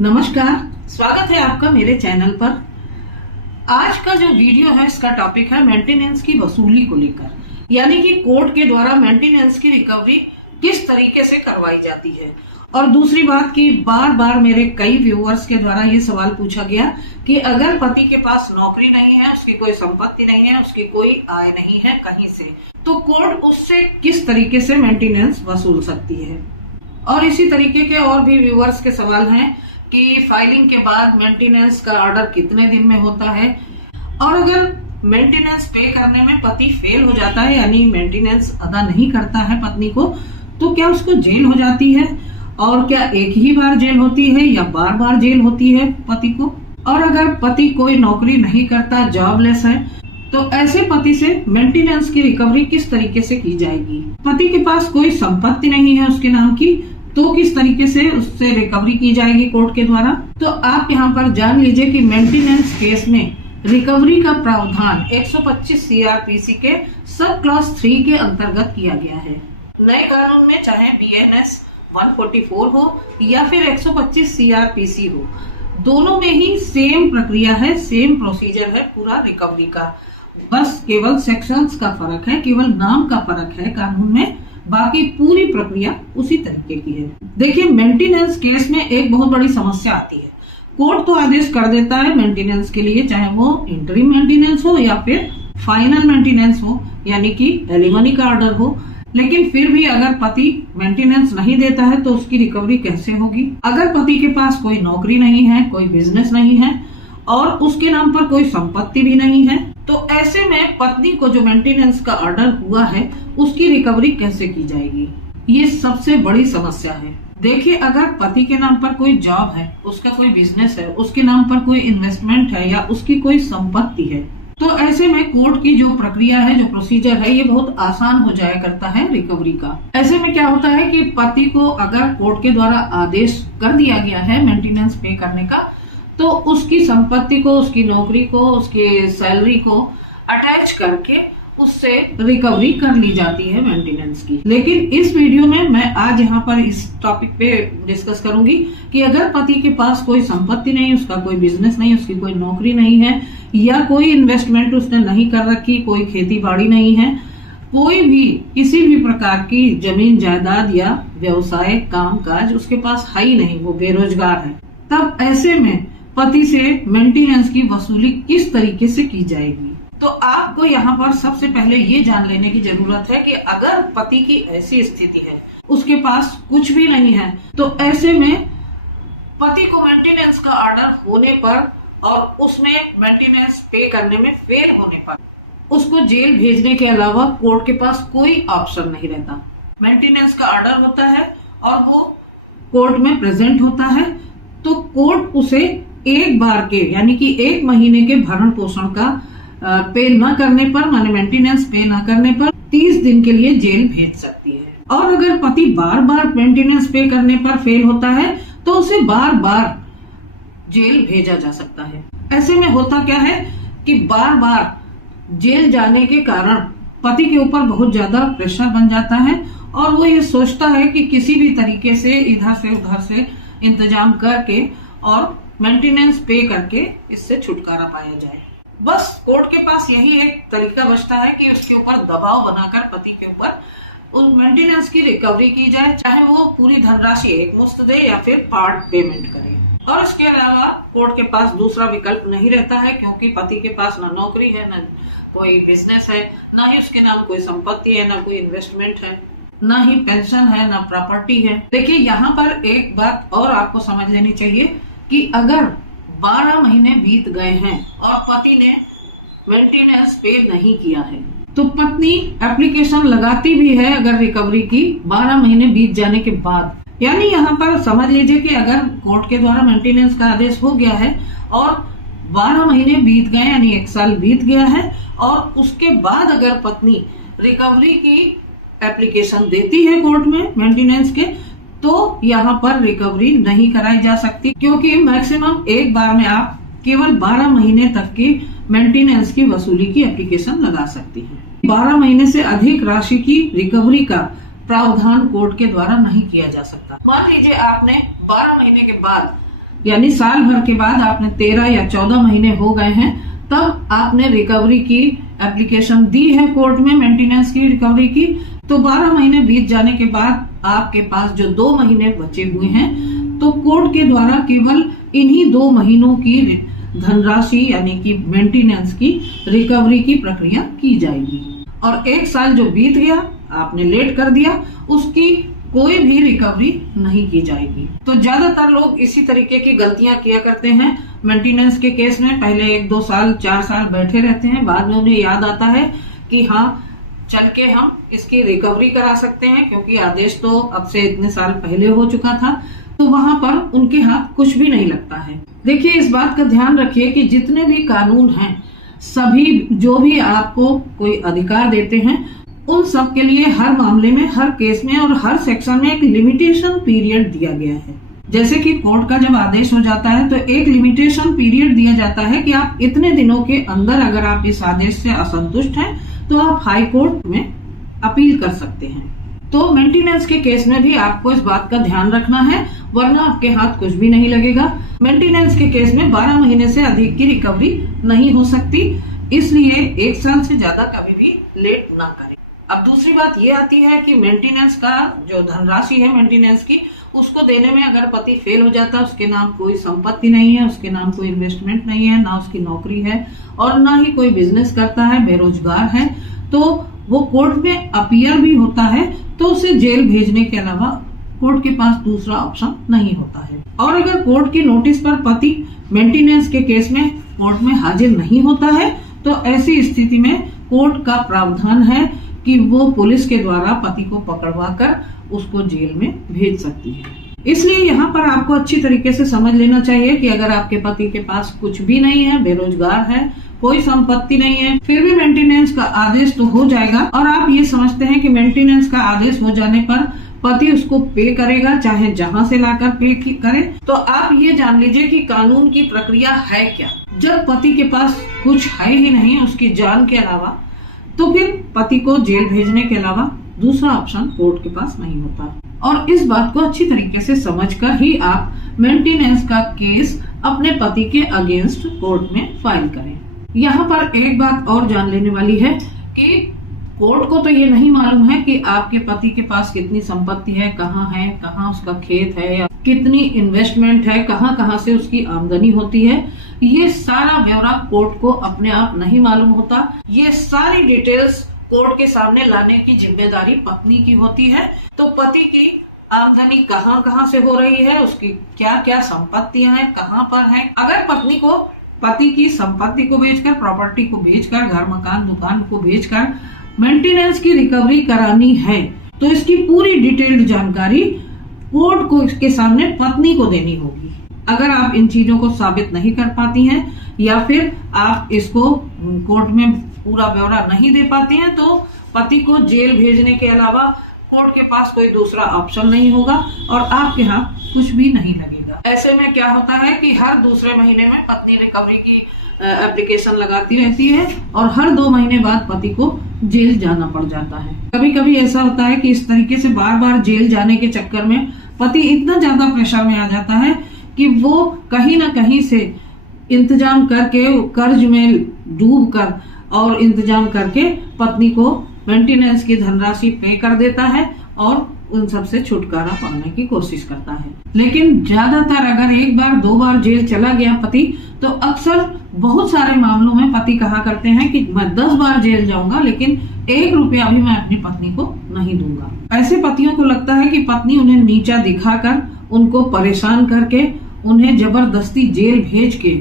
नमस्कार, स्वागत है आपका मेरे चैनल पर। आज का जो वीडियो है इसका टॉपिक है मेंटेनेंस की वसूली को लेकर, यानी कि कोर्ट के द्वारा मेंटेनेंस की रिकवरी किस तरीके से करवाई जाती है। और दूसरी बात कि बार बार मेरे कई व्यूअर्स के द्वारा ये सवाल पूछा गया कि अगर पति के पास नौकरी नहीं है, उसकी कोई संपत्ति नहीं है, उसकी कोई आय नहीं है कहीं से, तो कोर्ट उससे किस तरीके से मेंटेनेंस वसूल सकती है। और इसी तरीके के और भी व्यूअर्स के सवाल हैं कि फाइलिंग के बाद मेंटेनेंस का ऑर्डर कितने दिन में होता है, और अगर मेंटेनेंस पे करने में पति फेल हो जाता है यानी मेंटेनेंस अदा नहीं करता है पत्नी को, तो क्या उसको जेल हो जाती है, और क्या एक ही बार जेल होती है या बार बार जेल होती है पति को। और अगर पति कोई नौकरी नहीं करता, जॉबलेस है, तो ऐसे पति से मेंटेनेंस की रिकवरी किस तरीके से की जाएगी। पति के पास कोई संपत्ति नहीं है उसके नाम की, तो किस तरीके से उससे रिकवरी की जाएगी कोर्ट के द्वारा। तो आप यहाँ पर जान लीजिए कि मेंटेनेंस केस में रिकवरी का प्रावधान 125 CRPC के सब क्लॉज 3 के अंतर्गत किया गया है। नए कानून में चाहे BNS 144 हो या फिर 125 CRPC हो, दोनों में ही सेम प्रक्रिया है, सेम प्रोसीजर है पूरा रिकवरी का। बस केवल सेक्शंस का फर्क है, केवल नाम का फर्क है कानून में, बाकी पूरी प्रक्रिया उसी तरीके की है। देखिए, मेंटेनेंस केस में एक बहुत बड़ी समस्या आती है। कोर्ट तो आदेश कर देता है मेंटेनेंस के लिए, चाहे वो इंटरिम मेंटेनेंस हो या फिर फाइनल मेंटेनेंस हो, यानी कि एलिमनी का ऑर्डर हो, लेकिन फिर भी अगर पति मेंटेनेंस नहीं देता है तो उसकी रिकवरी कैसे होगी। अगर पति के पास कोई नौकरी नहीं है, कोई बिजनेस नहीं है और उसके नाम पर कोई संपत्ति भी नहीं है, तो ऐसे में पत्नी को जो मेंटेनेंस का ऑर्डर हुआ है उसकी रिकवरी कैसे की जाएगी, ये सबसे बड़ी समस्या है। देखिए, अगर पति के नाम पर कोई जॉब है, उसका कोई बिजनेस है, उसके नाम पर कोई इन्वेस्टमेंट है या उसकी कोई संपत्ति है, तो ऐसे में कोर्ट की जो प्रक्रिया है, जो प्रोसीजर है, ये बहुत आसान हो जाया करता है रिकवरी का। ऐसे में क्या होता है कि पति को अगर कोर्ट के द्वारा आदेश कर दिया गया है मेंटेनेंस पे करने का, तो उसकी संपत्ति को, उसकी नौकरी को, उसकी सैलरी को अटैच करके उससे रिकवरी कर ली जाती है मेंटेनेंस की। लेकिन इस वीडियो में मैं आज यहाँ पर इस टॉपिक पे डिस्कस करूंगी कि अगर पति के पास कोई संपत्ति नहीं, उसका कोई बिजनेस नहीं, उसकी कोई नौकरी नहीं है या कोई इन्वेस्टमेंट उसने नहीं कर रखी, कोई खेती बाड़ी नहीं है, कोई भी किसी भी प्रकार की जमीन जायदाद या व्यवसाय काम काज उसके पास है ही नहीं, वो बेरोजगार है, तब ऐसे में पति से मेंटेनेंस की वसूली किस तरीके से की जाएगी। तो आपको यहाँ पर सबसे पहले ये जान लेने की जरूरत है कि अगर पति की ऐसी स्थिति है, उसके पास कुछ भी नहीं है, तो ऐसे में पति को मेंटेनेंस का ऑर्डर होने पर और उसमें मेंटेनेंस पे करने में फेल होने पर उसको जेल भेजने के अलावा कोर्ट के पास कोई ऑप्शन नहीं रहता। मेंटेनेंस का ऑर्डर होता है और वो कोर्ट में प्रेजेंट होता है, तो कोर्ट उसे एक बार के यानी कि 1 महीने के भरण पोषण का पे न करने पर, माने मेंटेनेंस पे न करने पर 30 दिन के लिए जेल भेज सकती है। और अगर पति बार बार मेंटेनेंस पे करने पर फेल होता है तो उसे बार बार जेल भेजा जा सकता है। ऐसे में होता क्या है कि बार बार जेल जाने के कारण पति के ऊपर बहुत ज्यादा प्रेशर बन जाता है और वो ये सोचता है कि किसी भी तरीके से इधर से उधर से इंतजाम करके और मेंटेनेंस पे करके इससे छुटकारा पाया जाए। बस कोर्ट के पास यही एक तरीका बचता है कि उसके ऊपर दबाव बनाकर पति के ऊपर उस मेंटेनेंस की रिकवरी की जाए, चाहे वो पूरी धनराशि एक मुश्त दे या फिर पार्ट पेमेंट करे। और इसके अलावा कोर्ट के पास दूसरा विकल्प नहीं रहता है, क्योंकि पति के पास न नौकरी है, न कोई बिजनेस है, न ही उसके नाम कोई संपत्ति है, न कोई इन्वेस्टमेंट है, न ही पेंशन है, न प्रॉपर्टी है। देखिए, यहाँ पर एक बात और आपको समझ लेनी चाहिए कि अगर 12 महीने बीत गए हैं और पति ने मेंटेनेंस पे नहीं किया है, तो पत्नी एप्लीकेशन लगाती भी है अगर रिकवरी की 12 महीने बीत जाने के बाद। यानी यहाँ पर समझ लीजिए कि अगर कोर्ट के द्वारा मेंटेनेंस का आदेश हो गया है और 12 महीने बीत गए यानी 1 साल बीत गया है, और उसके बाद अगर पत्नी रिकवरी की एप्लीकेशन देती है कोर्ट में मेंटेनेंस के, तो यहाँ पर रिकवरी नहीं कराई जा सकती, क्योंकि मैक्सिमम एक बार में आप केवल 12 महीने तक की मेंटेनेंस की वसूली की एप्लीकेशन लगा सकती हैं। 12 महीने से अधिक राशि की रिकवरी का प्रावधान कोर्ट के द्वारा नहीं किया जा सकता। मान लीजिए आपने 12 महीने के बाद यानी साल भर के बाद आपने 13 या 14 महीने हो गए हैं, तब आपने रिकवरी की एप्लीकेशन दी है कोर्ट में मेंटेनेंस की रिकवरी की, तो 12 महीने बीत जाने के बाद आपके पास जो 2 महीने बचे हुए हैं, तो कोर्ट के द्वारा केवल इन्हीं 2 महीनों की धनराशि यानी कि मेंटेनेंस की रिकवरी की प्रक्रिया की जाएगी। और 1 साल जो बीत गया, आपने लेट कर दिया, उसकी कोई भी रिकवरी नहीं की जाएगी। तो ज्यादातर लोग इसी तरीके की गलतियां किया करते हैं मेंटेनेंस के केस में। पहले 1-2 साल 4 साल बैठे रहते हैं, बाद में उन्हें याद आता है कि हाँ चल के हम इसकी रिकवरी करा सकते हैं, क्योंकि आदेश तो अब से इतने साल पहले हो चुका था, तो वहां पर उनके हाथ कुछ भी नहीं लगता है। देखिए, इस बात का ध्यान रखिए कि जितने भी कानून हैं, सभी जो भी आपको कोई अधिकार देते हैं, उन सब के लिए हर मामले में, हर केस में और हर सेक्शन में एक लिमिटेशन पीरियड दिया गया है। जैसे कि कोर्ट का जब आदेश हो जाता है तो एक लिमिटेशन पीरियड दिया जाता है कि आप इतने दिनों के अंदर अगर आप इस आदेश से असंतुष्ट हैं तो आप हाई कोर्ट में अपील कर सकते हैं। तो मेंटेनेंस के केस में भी आपको इस बात का ध्यान रखना है, वरना आपके हाथ कुछ भी नहीं लगेगा। मेंटेनेंस के केस में 12 महीने से अधिक की रिकवरी नहीं हो सकती, इसलिए 1 साल से ज्यादा कभी भी लेट ना करें। अब दूसरी बात ये आती है कि मेंटेनेंस का जो धनराशि है मेंटेनेंस की, उसको देने में अगर पति फेल हो जाता है, उसके नाम कोई संपत्ति नहीं है, उसके नाम कोई इन्वेस्टमेंट नहीं है, ना उसकी नौकरी है और ना ही कोई बिजनेस करता है, बेरोजगार है, तो वो कोर्ट में अपीयर भी होता है, तो उसे जेल भेजने के अलावा कोर्ट के पास दूसरा ऑप्शन नहीं होता है। और अगर कोर्ट की नोटिस पर पति मेंटेनेंस के केस में कोर्ट में हाजिर नहीं होता है, तो ऐसी स्थिति में कोर्ट का प्रावधान है कि वो पुलिस के द्वारा पति को पकड़वा कर उसको जेल में भेज सकती है। इसलिए यहाँ पर आपको अच्छी तरीके से समझ लेना चाहिए कि अगर आपके पति के पास कुछ भी नहीं है, बेरोजगार है, कोई संपत्ति नहीं है, फिर भी मेंटेनेंस का आदेश तो हो जाएगा और आप ये समझते हैं कि मेंटेनेंस का आदेश हो जाने पर पति उसको पे करेगा, चाहे जहाँ से लाकर पे करे, तो आप ये जान लीजिए कि कानून की प्रक्रिया है क्या। जब पति के पास कुछ है ही नहीं उसकी जान के अलावा, तो फिर पति को जेल भेजने के अलावा दूसरा ऑप्शन कोर्ट के पास नहीं होता। और इस बात को अच्छी तरीके से समझकर ही आप मेंटेनेंस का केस अपने पति के अगेंस्ट कोर्ट में फाइल करें। यहाँ पर एक बात और जान लेने वाली है कि कोर्ट को तो ये नहीं मालूम है कि आपके पति के पास कितनी संपत्ति है, कहाँ उसका खेत है, या कितनी इन्वेस्टमेंट है, कहाँ से उसकी आमदनी होती है। ये सारा ब्यौरा कोर्ट को अपने आप नहीं मालूम होता। ये सारी डिटेल्स कोर्ट के सामने लाने की जिम्मेदारी पत्नी की होती है। तो पति की आमदनी कहाँ से हो रही है, उसकी क्या क्या संपत्तियां हैं, कहाँ पर है। अगर पत्नी को पति की संपत्ति को बेचकर, प्रॉपर्टी को बेचकर, घर मकान दुकान को बेचकर मेंटेनेंस की रिकवरी करानी है, तो इसकी पूरी डिटेल्ड जानकारी कोर्ट को इसके सामने पत्नी को देनी होगी। अगर आप इन चीजों को साबित नहीं कर पाती हैं या फिर आप इसको कोर्ट में पूरा ब्यौरा नहीं दे पाती हैं, तो पति को जेल भेजने के अलावा कोर्ट के पास कोई दूसरा ऑप्शन नहीं होगा और आपके यहाँ कुछ भी नहीं लगेगा। ऐसे में क्या होता है कि हर दूसरे महीने में पत्नी रिकवरी की एप्लीकेशन लगाती रहती है और हर 2 महीने बाद पति को जेल जाना पड़ जाता है। कभी कभी ऐसा होता है कि इस तरीके से बार बार जेल जाने के चक्कर में पति इतना ज्यादा प्रेशर में आ जाता है कि वो कहीं ना कहीं से इंतजाम करके, कर्ज में डूब कर और इंतजाम करके पत्नी को मेंटेनेंस की धनराशि पे कर देता है और उन सब से छुटकारा पाने की कोशिश करता है। लेकिन ज्यादातर अगर 1 बार 2 बार जेल चला गया पति, तो अक्सर बहुत सारे मामलों में पति कहा करते हैं कि मैं 10 बार जेल जाऊंगा लेकिन 1 रुपया भी मैं अपनी पत्नी को नहीं दूंगा। ऐसे पतियों को लगता है कि पत्नी उन्हें नीचा दिखाकर, उनको परेशान करके, उन्हें जबरदस्ती जेल भेज के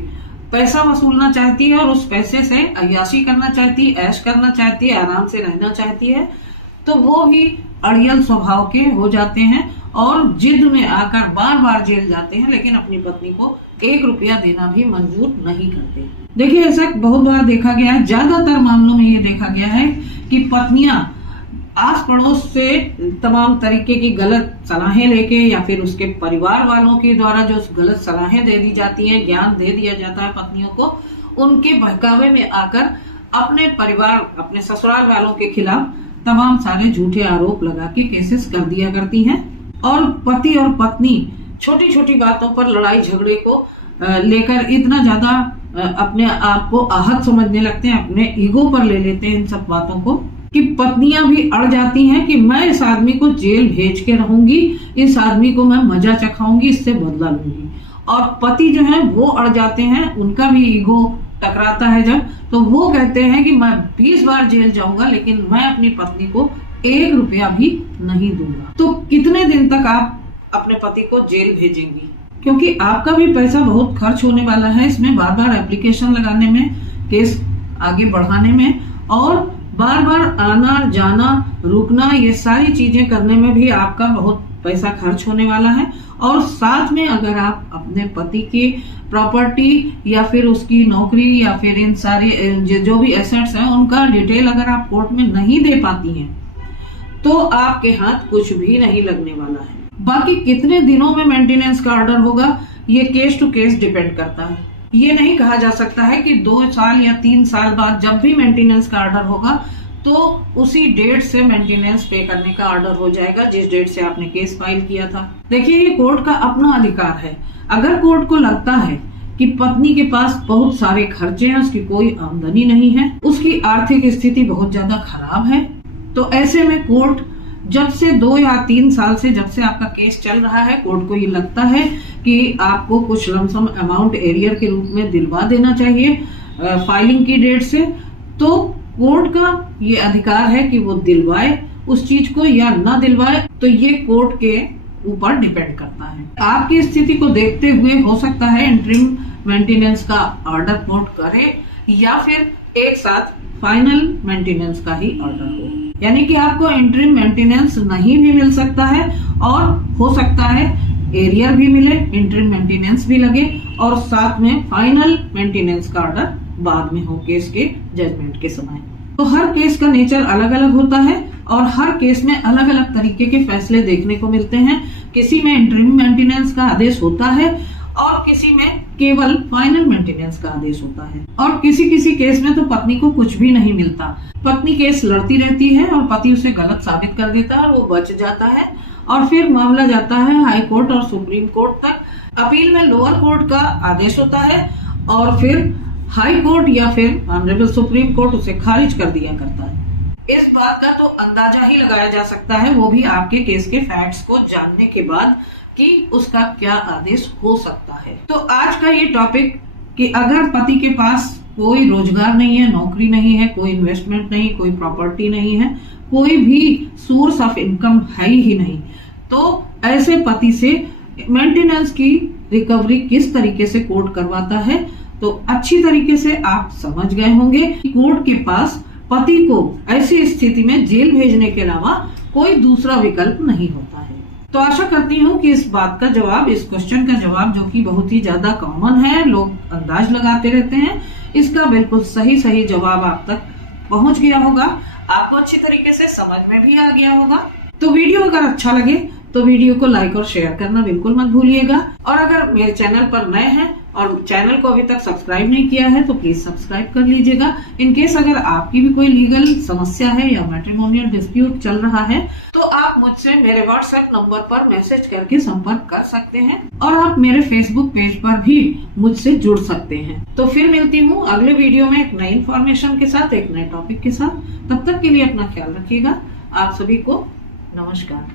पैसा वसूलना चाहती है और उस पैसे से अय्याशी करना चाहती है, ऐश करना चाहती है, आराम से रहना चाहती है। तो वो ही अड़ियल स्वभाव के हो जाते हैं और जिद में आकर बार बार जेल जाते हैं, लेकिन अपनी पत्नी को 1 रुपया देना भी मंजूर नहीं करते। देखिए, ऐसा बहुत बार देखा गया है, ज्यादातर मामलों में ये देखा गया है कि पत्नियां आस पड़ोस से तमाम तरीके की गलत सलाहें लेके या फिर उसके परिवार वालों के द्वारा जो गलत सलाहें दे दी जाती हैं, ज्ञान दे दिया जाता है पत्नियों को, उनके बहकावे में आकर अपने परिवार, अपने ससुराल वालों के खिलाफ तमाम सारे झूठे आरोप लगा के केसेस कर दिया करती हैं। और पति और पत्नी छोटी छोटी बातों पर लड़ाई झगड़े को लेकर इतना ज्यादा अपने आप को आहत समझने लगते हैं, अपने ईगो पर ले लेते हैं इन सब बातों को, कि पत्नियां भी अड़ जाती हैं कि मैं इस आदमी को जेल भेज के रहूंगी, इस आदमी को मैं मजा चखाऊंगी, इससे बदला लूंगी। और पति जो है वो अड़ जाते हैं, उनका भी ईगो टकराता है जब, तो वो कहते हैं कि मैं 20 बार जेल जाऊंगा लेकिन मैं अपनी पत्नी को 1 रुपया भी नहीं दूंगा। तो कितने दिन तक आप अपने पति को जेल भेजेंगी? क्योंकि आपका भी पैसा बहुत खर्च होने वाला है इसमें, बार बार एप्लीकेशन लगाने में, केस आगे बढ़ाने में, और बार बार आना जाना रुकना, ये सारी चीजें करने में भी आपका बहुत पैसा खर्च होने वाला है। और साथ में अगर आप अपने पति की प्रॉपर्टी या फिर उसकी नौकरी या फिर इन सारे जो भी एसेट्स हैं उनका डिटेल अगर आप कोर्ट में नहीं दे पाती हैं तो आपके हाथ कुछ भी नहीं लगने वाला है। बाकी कितने दिनों में मेंटेनेंस का ऑर्डर होगा ये केस टू केस डिपेंड करता है। ये नहीं कहा जा सकता है कि 2 साल या 3 साल बाद जब भी मेंटेनेंस का ऑर्डर होगा तो उसी डेट से मेंटेनेंस पे करने का ऑर्डर हो जाएगा जिस डेट से आपने केस फाइल किया था। देखिए, ये कोर्ट का अपना अधिकार है। अगर कोर्ट को लगता है कि पत्नी के पास बहुत सारे खर्चे हैं, उसकी कोई आमदनी नहीं है, उसकी आर्थिक स्थिति बहुत ज्यादा खराब है, तो ऐसे में कोर्ट जब से 2 या 3 साल से जब से आपका केस चल रहा है, कोर्ट को ये लगता है कि आपको कुछ लमसम अमाउंट एरियर के रूप में दिलवा देना चाहिए फाइलिंग की डेट से, तो कोर्ट का ये अधिकार है कि वो दिलवाए उस चीज को या ना दिलवाए। तो ये कोर्ट के ऊपर डिपेंड करता है। आपकी स्थिति को देखते हुए हो सकता है इंटरिम मेंटेनेंस का ऑर्डर कोर्ट करे या फिर एक साथ फाइनल मेंटेनेंस का ही ऑर्डर हो, यानी कि आपको इंटरिम मेंटेनेंस नहीं भी मिल सकता है और हो सकता है एरियर भी मिले, इंटरिम मेंटेनेंस भी लगे और साथ में फाइनल मेंटेनेंस का ऑर्डर बाद में हो केस के जजमेंट के समय। तो हर केस का नेचर अलग अलग होता है और हर केस में अलग अलग तरीके के फैसले देखने को मिलते हैं। किसी में इंटरिम मेंटेनेंस का आदेश होता है और किसी में केवल फाइनल मेंटेनेंस का आदेश होता है, और किसी किसी केस में तो पत्नी को कुछ भी नहीं मिलता। पत्नी केस लड़ती रहती है और पति उसे गलत साबित कर देता है और वो बच जाता है और फिर मामला जाता है हाई कोर्ट और सुप्रीम कोर्ट तक। अपील में लोअर कोर्ट का आदेश होता है और फिर हाई कोर्ट या फिर ऑनरेबल सुप्रीम कोर्ट उसे खारिज कर दिया करता है। इस बात का तो अंदाजा ही लगाया जा सकता है, वो भी आपके केस के फैक्ट्स को जानने के बाद, कि उसका क्या आदेश हो सकता है। तो आज का ये टॉपिक कि अगर पति के पास कोई रोजगार नहीं है, नौकरी नहीं है, कोई इन्वेस्टमेंट नहीं, कोई प्रॉपर्टी नहीं है, कोई भी सोर्स ऑफ इनकम है ही नहीं, तो ऐसे पति से मेंटेनेंस की रिकवरी किस तरीके से कोर्ट करवाता है, तो अच्छी तरीके से आप समझ गए होंगे कि कोर्ट के पास पति को ऐसी स्थिति में जेल भेजने के अलावा कोई दूसरा विकल्प नहीं होता है। तो आशा करती हूँ कि इस बात का जवाब, इस क्वेश्चन का जवाब जो कि बहुत ही ज्यादा कॉमन है, लोग अंदाज लगाते रहते हैं, इसका बिल्कुल सही जवाब आप तक पहुंच गया होगा, आपको अच्छी तरीके से समझ में भी आ गया होगा। तो वीडियो अगर अच्छा लगे तो वीडियो को लाइक और शेयर करना बिल्कुल मत भूलिएगा। और अगर मेरे चैनल पर नए हैं और चैनल को अभी तक सब्सक्राइब नहीं किया है तो प्लीज सब्सक्राइब कर लीजिएगा। इन केस अगर आपकी भी कोई लीगल समस्या है या मैट्रिमोनियल डिस्प्यूट चल रहा है तो आप मुझसे मेरे व्हाट्सएप नंबर पर मैसेज करके संपर्क कर सकते हैं और आप मेरे फेसबुक पेज पर भी मुझसे जुड़ सकते हैं। तो फिर मिलती हूँ अगले वीडियो में एक नई इन्फॉर्मेशन के साथ, एक नए टॉपिक के साथ। तब तक के लिए अपना ख्याल रखिएगा। आप सभी को नमस्कार।